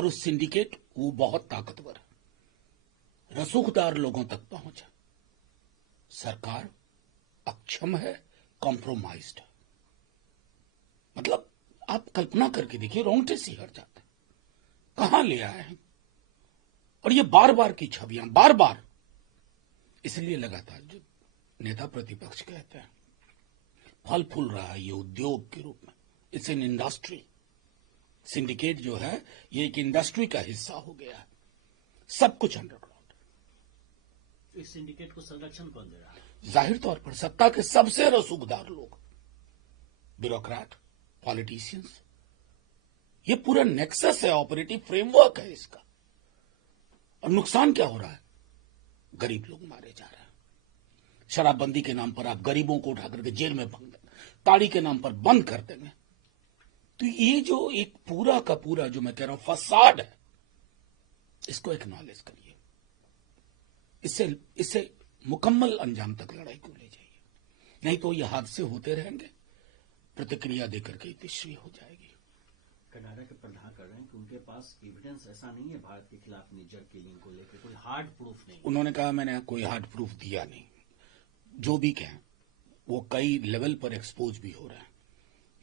और उस सिंडिकेट वो बहुत ताकतवर है, रसूखदार लोगों तक पहुंचा। सरकार अक्षम है, कॉम्प्रोमाइज्ड है। मतलब आप कल्पना करके देखिए, रोंगटे सी हट जाते, कहां ले आए हैं। और ये बार बार की छवियां, बार बार। इसलिए लगातार जो नेता प्रतिपक्ष कहते हैं फल फूल रहा है ये उद्योग के रूप में, इट्स एन इंडस्ट्री। सिंडिकेट जो है ये एक इंडस्ट्री का हिस्सा हो गया है, सब कुछ अंडरग्राउंड। इस सिंडिकेट को संरक्षण कौन दे रहा है? जाहिर तौर पर सत्ता के सबसे रसूखदार लोग, ब्यूरोक्रेट, पॉलिटिशियंस। ये पूरा नेक्सस है, ऑपरेटिव फ्रेमवर्क है इसका। और नुकसान क्या हो रहा है? गरीब लोग मारे जा रहे हैं। शराबबंदी के नाम पर आप गरीबों को उठा करके जेल में भंग देंगे, ताड़ी के नाम पर बंद कर देंगे। तो ये जो एक पूरा का पूरा जो मैं कह रहा हूं फसाड है, इसको एक्नॉलेज करिए। इससे मुकम्मल अंजाम तक लड़ाई को ले जाइए, नहीं तो ये हादसे होते रहेंगे, प्रतिक्रिया देकर के तीसरी हो जाएगी। कनाडा के प्रधान कर रहे हैं कि उनके पास एविडेंस ऐसा नहीं है भारत के खिलाफ निज्जर किलिंग को लेकर, कोई हार्ड प्रूफ नहीं। उन्होंने कहा मैंने कोई हार्ड प्रूफ दिया नहीं। जो भी कहें वो कई लेवल पर एक्सपोज भी हो रहे हैं,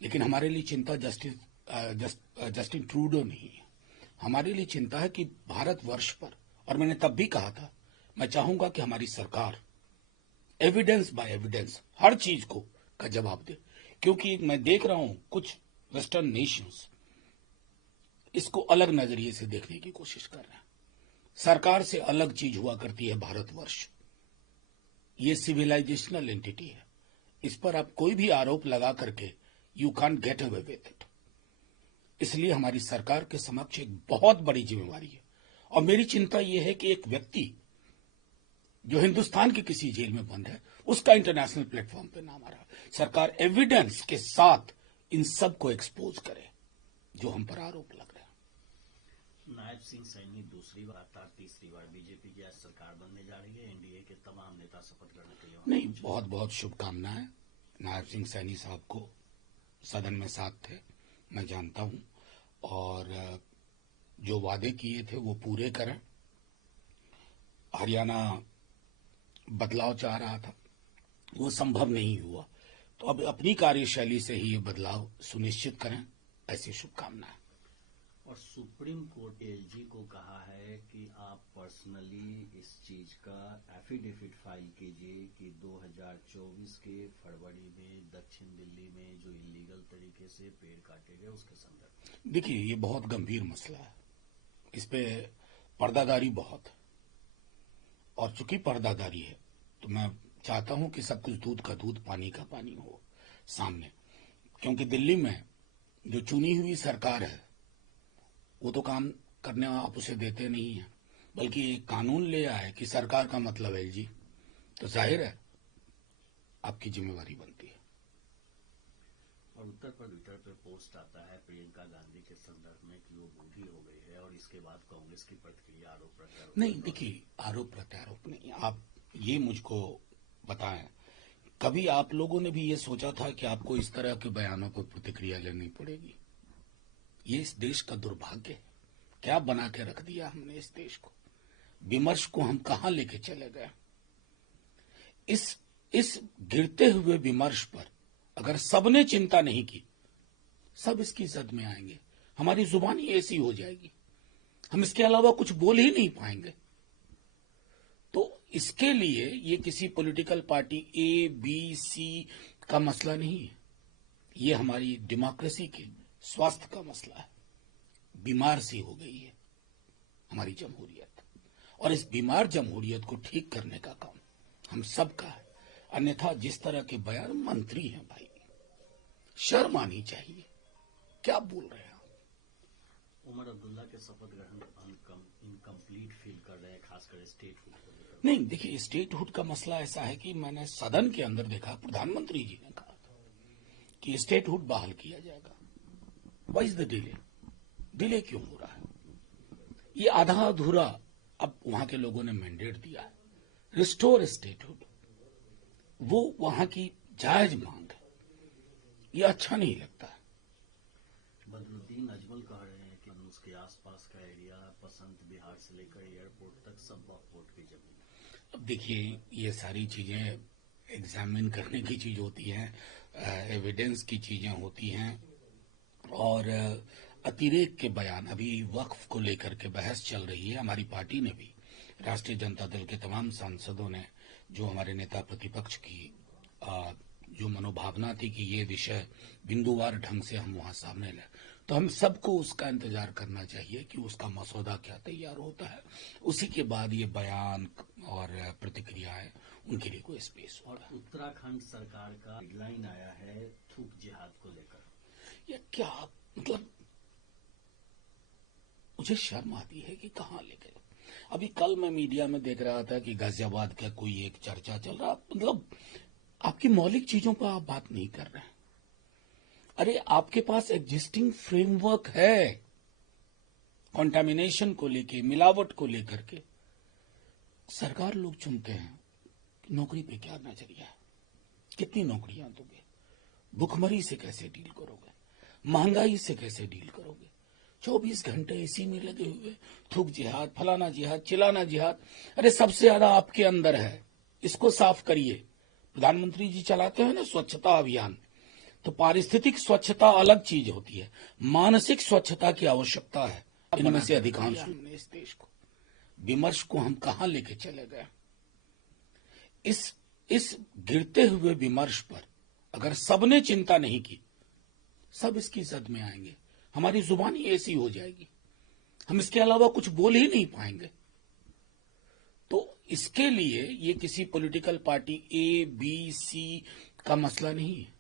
लेकिन हमारे लिए चिंता जस्टिन ट्रूडो नहीं है। हमारे लिए चिंता है कि भारतवर्ष पर, और मैंने तब भी कहा था, मैं चाहूंगा कि हमारी सरकार एविडेंस बाय एविडेंस हर चीज को का जवाब दे, क्योंकि मैं देख रहा हूं कुछ वेस्टर्न नेशंस इसको अलग नजरिए से देखने की कोशिश कर रहे हैं। सरकार से अलग चीज हुआ करती है भारतवर्ष, ये सिविलाइजेशनल एंटिटी है। इस पर आप कोई भी आरोप लगा करके you can't get away with it. इसलिए हमारी सरकार के समक्ष एक बहुत बड़ी जिम्मेवारी है। और मेरी चिंता यह है कि एक व्यक्ति जो हिंदुस्तान के किसी जेल में बंद है, उसका इंटरनेशनल प्लेटफॉर्म पे नाम आ रहा है। सरकार एविडेंस के साथ इन सब को एक्सपोज करे जो हम पर आरोप लग रहे हैं। नायब सिंह सैनी दूसरी बार, तीसरी बार बीजेपी की आज सरकार बनने जा रही है। एनडीए के तमाम नेता शपथ ग्रहण के लिए नहीं, बहुत बहुत शुभकामनाएं। नायब सिंह सैनी साहब को सदन में साथ थे, मैं जानता हूं, और जो वादे किए थे वो पूरे करें। हरियाणा बदलाव चाह रहा था, वो संभव नहीं हुआ, तो अब अपनी कार्यशैली से ही ये बदलाव सुनिश्चित करें, ऐसी शुभकामनाएं। और सुप्रीम कोर्ट एलजी को कहा है कि आप पर्सनली इस चीज का एफिडेविट फाइल कीजिए कि 2024 के फरवरी में दक्षिण दिल्ली में जो इलीगल तरीके से पेड़ काटे गए उसके संदर्भ। देखिए, ये बहुत गंभीर मसला है, इस पे पर्दादारी बहुत है, और चूंकि पर्दादारी है तो मैं चाहता हूं कि सब कुछ दूध का दूध पानी का पानी हो सामने। क्योंकि दिल्ली में जो चुनी हुई सरकार है वो तो काम करने आप उसे देते नहीं है, बल्कि एक कानून ले आए कि सरकार का मतलब है जी, तो जाहिर है आपकी जिम्मेवारी बनती है। और उत्तर पर ट्विटर पे पोस्ट आता है प्रियंका गांधी के संदर्भ में कि वो बूढ़ी हो गई है, और इसके बाद कांग्रेस की प्रतिक्रिया आरोप प्रत्यारोप। नहीं, देखिए, आरोप प्रत्यारोप नहीं। आप ये मुझको बताएं, कभी आप लोगों ने भी ये सोचा था कि आपको इस तरह के बयानों पर प्रतिक्रिया लेनी पड़ेगी? ये इस देश का दुर्भाग्य है। क्या बना के रख दिया हमने इस देश को? विमर्श को हम कहां लेके चले गए? इस गिरते हुए विमर्श पर अगर सबने चिंता नहीं की, सब इसकी जद में आएंगे, हमारी जुबान ही ऐसी हो जाएगी, हम इसके अलावा कुछ बोल ही नहीं पाएंगे। तो इसके लिए ये किसी political party A B C का मसला नहीं है, ये हमारी डेमोक्रेसी के स्वास्थ्य का मसला है। बीमार सी हो गई है हमारी जमहूरियत, और इस बीमार जमहूरियत को ठीक करने का काम हम सबका है। अन्यथा जिस तरह के बयान, मंत्री हैं भाई, शर्म आनी चाहिए, क्या बोल रहे हैं आप? उमर अब्दुल्ला के शपथ ग्रहण इनकम्प्लीट फील कर रहे हैं, खासकर स्टेटहुड को लेकर। नहीं, देखिए, स्टेटहुड का मसला ऐसा है कि मैंने सदन के अंदर देखा, प्रधानमंत्री जी ने कहा था कि स्टेटहुड बहाल किया जाएगा। व्हाई इज द डिले क्यों हो रहा है? ये आधा अधूरा अब वहां के लोगों ने मैंडेट दिया है, रिस्टोर स्टेटहुड, वो वहां की जायज मांग है, ये अच्छा नहीं लगता है। बदरुद्दीन अजमल कह रहे हैं कि उसके आसपास का एरिया, पसंत बिहार से लेकर एयरपोर्ट तक सब वक्फ की जमीन। अब देखिए, ये सारी चीजें एग्जामिन करने की चीज होती हैं, एविडेंस की चीजें होती हैं, और अतिरेक के बयान, अभी वक्फ को लेकर के बहस चल रही है। हमारी पार्टी ने भी, राष्ट्रीय जनता दल के तमाम सांसदों ने, जो हमारे नेता प्रतिपक्ष की जो मनोभावना थी कि ये विषय बिंदुवार ढंग से हम वहां सामने लाए, तो हम सबको उसका इंतजार करना चाहिए कि उसका मसौदा क्या तैयार होता है, उसी के बाद ये बयान और प्रतिक्रियाएं उनके लिए कोई स्पेस और होगा। उत्तराखंड सरकार का गाइडलाइन आया है थूक जिहाद को लेकर। ये क्या, मतलब मुझे शर्म आती है कि कहाँ लेके। अभी कल मैं मीडिया में देख रहा था कि गाजियाबाद का कोई एक चर्चा चल रहा, मतलब आपकी मौलिक चीजों पर आप बात नहीं कर रहे हैं। अरे आपके पास एग्जिस्टिंग फ्रेमवर्क है कंटामिनेशन को लेके, मिलावट को लेकर के। सरकार लोग चुनते हैं कि नौकरी पे क्या नजरिया है, कितनी नौकरियां दोगे, भुखमरी से कैसे डील करोगे, महंगाई से कैसे डील करोगे। 24 घंटे इसी में लगे हुए, थूक जिहाद, फलाना जिहाद, चिलाना जिहाद। अरे सबसे ज्यादा आपके अंदर है, इसको साफ करिए। प्रधानमंत्री जी चलाते हैं ना स्वच्छता अभियान, तो पारिस्थितिक स्वच्छता अलग चीज होती है, मानसिक स्वच्छता की आवश्यकता है। इनमें से अधिकांश हमने इस देश को, विमर्श को हम कहां लेके चले गए। इस गिरते हुए विमर्श पर अगर सबने चिंता नहीं की, सब इसकी जद में आएंगे, हमारी जुबानी ऐसी हो जाएगी, हम इसके अलावा कुछ बोल ही नहीं पाएंगे। तो इसके लिए ये किसी political party A B C का मसला नहीं है,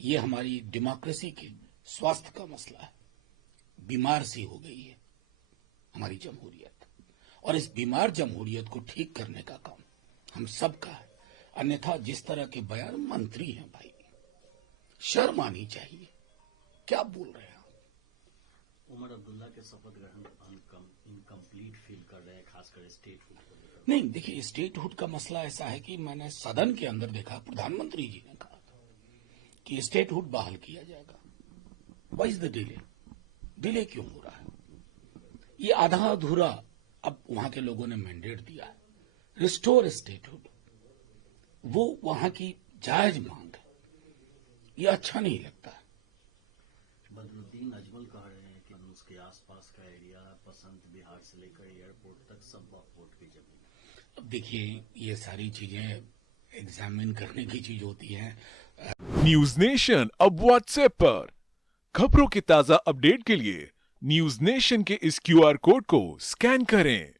ये हमारी डेमोक्रेसी के स्वास्थ्य का मसला है। बीमार सी हो गई है हमारी जमहूरियत, और इस बीमार जमहूरियत को ठीक करने का काम हम सबका है। अन्यथा जिस तरह के बयान, मंत्री हैं भाई, शर्म आनी चाहिए, क्या बोल रहे हैं आप। उमर अब्दुल्ला के शपथ ग्रहण इनकम्प्लीट फील कर रहे हैं, खासकर स्टेटहुड को लेकर। नहीं, देखिए स्टेटहुड का मसला ऐसा है कि मैंने सदन के अंदर देखा, प्रधानमंत्री जी ने कहा था कि स्टेटहुड बहाल किया जाएगा। Why is the delay, delay क्यों हो रहा है? ये आधा अधूरा, अब वहां के लोगों ने मैंडेट दिया है, रिस्टोर स्टेटहुड, वो वहां की जायज मांग है, ये अच्छा नहीं लगता है। बदरुद्दीन अजमल कह रहे हैं कि उसके आसपास का एरिया, पसंत बिहार से लेकर एयरपोर्ट तक सब वक्फ की जमीन। अब देखिए, ये सारी चीजें एग्जामिन करने की चीज होती है। न्यूज नेशन अब व्हाट्सएप पर खबरों के ताजा अपडेट के लिए न्यूज नेशन के इस QR कोड को स्कैन करें।